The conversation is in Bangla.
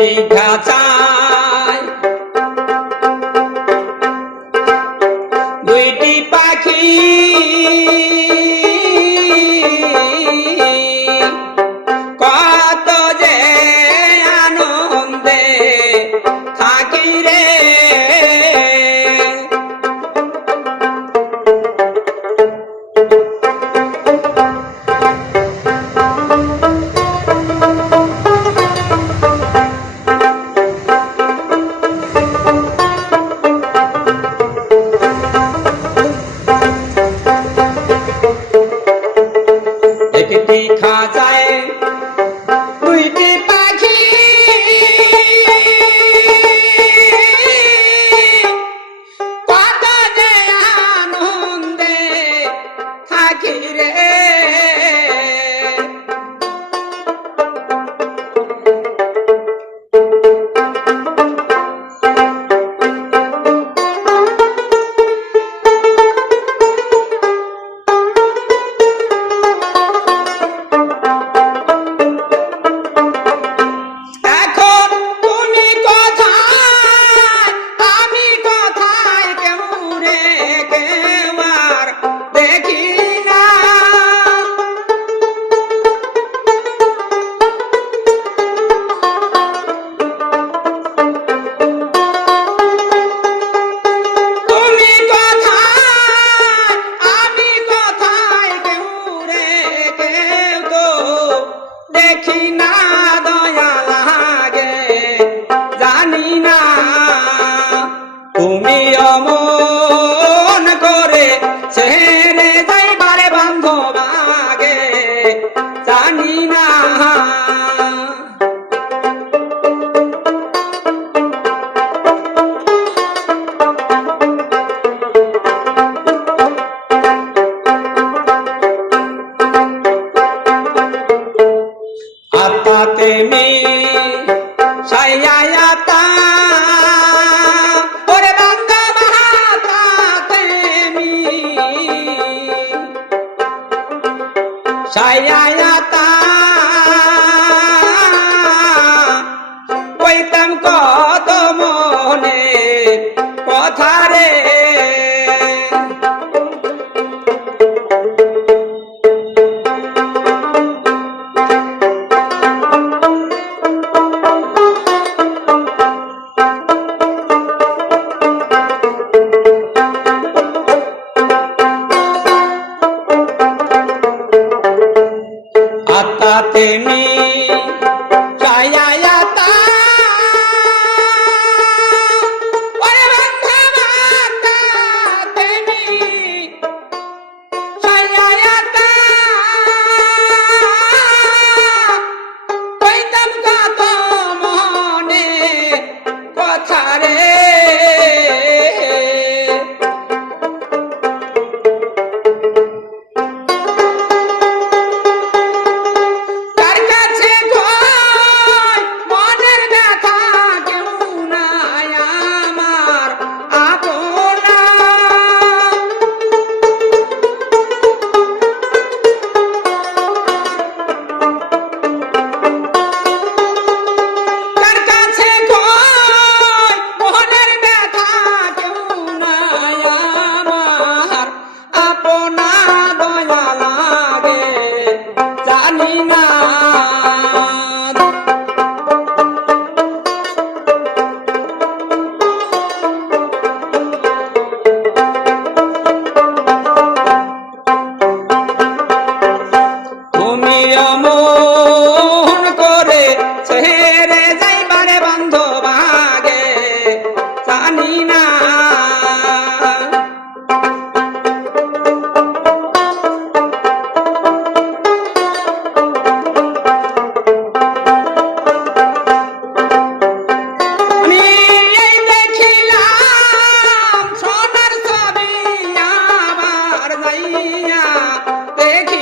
একটি খাঁচায় দুইটি পাখি আতাতে মি দেখিয়া দেখি